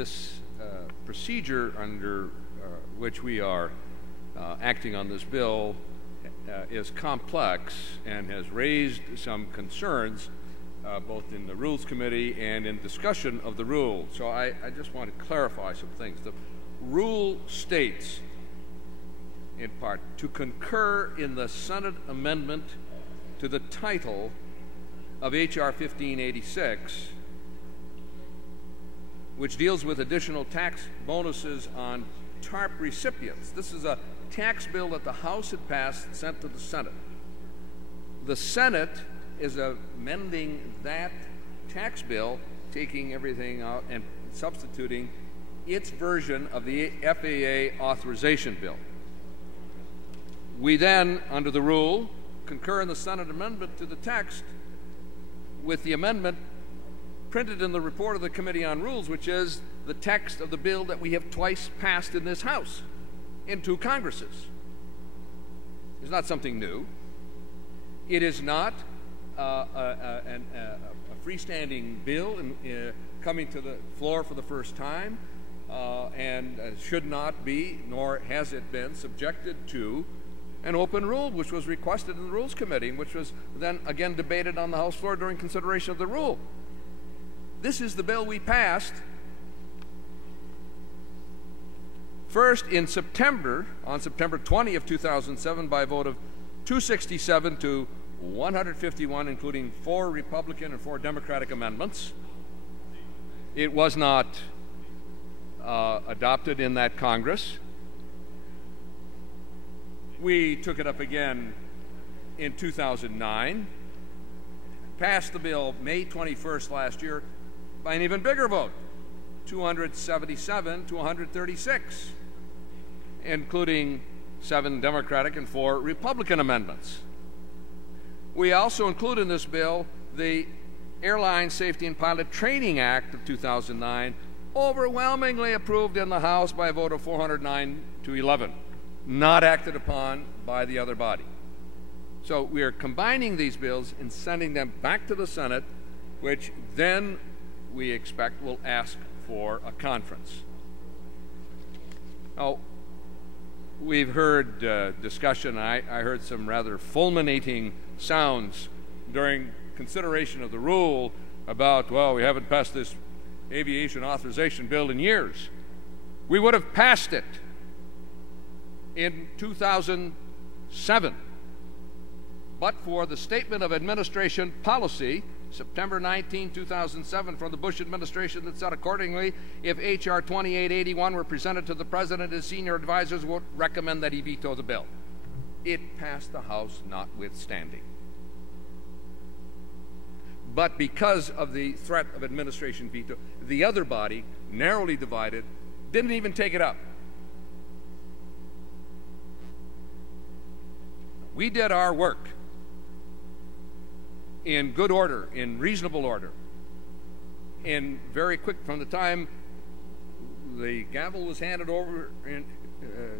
this procedure under which we are acting on this bill is complex and has raised some concerns both in the Rules Committee and in discussion of the rule. So I just want to clarify some things. The rule states, in part, to concur in the Senate amendment to the title of H.R. 1586, which deals with additional tax bonuses on TARP recipients. This is a tax bill that the House had passed, sent to the Senate. The Senate is amending that tax bill, taking everything out and substituting its version of the FAA Authorization bill. We then, under the rule, concur in the Senate amendment to the text with the amendment printed in the report of the Committee on Rules, which is the text of the bill that we have twice passed in this House, in 2 Congresses. It's not something new. It is not a freestanding bill coming to the floor for the first time, and should not be, nor has it been, subjected to an open rule, which was requested in the Rules Committee, which was then again debated on the House floor during consideration of the rule. This is the bill we passed first in September, on September 20 of 2007, by a vote of 267 to 151, including 4 Republican and 4 Democratic amendments. It was not adopted in that Congress. We took it up again in 2009, passed the bill May 21st last year by an even bigger vote, 277 to 136, including 7 Democratic and 4 Republican amendments. We also include in this bill the Airline Safety and Pilot Training Act of 2009, overwhelmingly approved in the House by a vote of 409 to 11, not acted upon by the other body. So we are combining these bills and sending them back to the Senate, which then we expect will ask for a conference. Now, we've heard discussion. I heard some rather fulminating sounds during consideration of the rule about, well, we haven't passed this aviation authorization bill in years. We would have passed it in 2007, but for the Statement of Administration Policy, September 19, 2007, from the Bush administration that said, accordingly, if H.R. 2881 were presented to the President, his senior advisors would recommend that he veto the bill. It passed the House notwithstanding. But because of the threat of administration veto, the other body, narrowly divided, didn't even take it up. We did our work in good order, in reasonable order, in very quick, from the time the gavel was handed over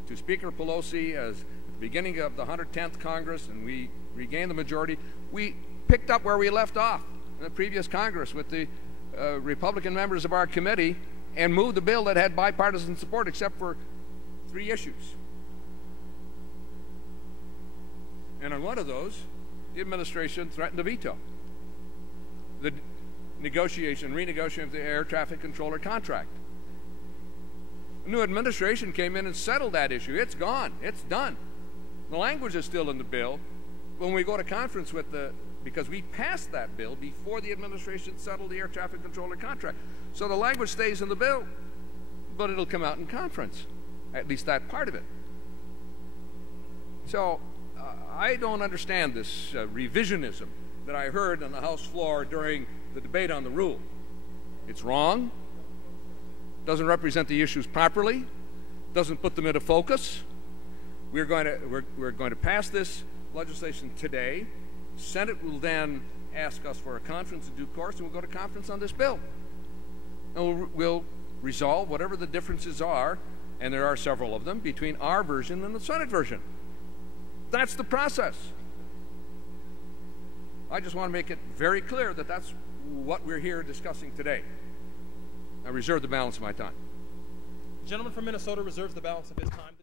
to Speaker Pelosi as at the beginning of the 110th Congress, and we regained the majority. We picked up where we left off in the previous Congress with the Republican members of our committee and moved a bill that had bipartisan support except for 3 issues. And on one of those, the administration threatened to veto the renegotiation of the air traffic controller contract. The new administration came in and settled that issue. It's gone. It's done. The language is still in the bill. When we go to conference with because we passed that bill before the administration settled the air traffic controller contract. So the language stays in the bill, but it'll come out in conference, at least that part of it. So I don't understand this revisionism that I heard on the House floor during the debate on the rule. It's wrong, doesn't represent the issues properly, doesn't put them into focus. We're going to pass this legislation today. Senate will then ask us for a conference in due course, and we'll go to conference on this bill. And we'll resolve whatever the differences are, and there are several of them, between our version and the Senate version. That's the process. I just want to make it very clear that that's what we're here discussing today. I reserve the balance of my time. The gentleman from Minnesota reserves the balance of his time.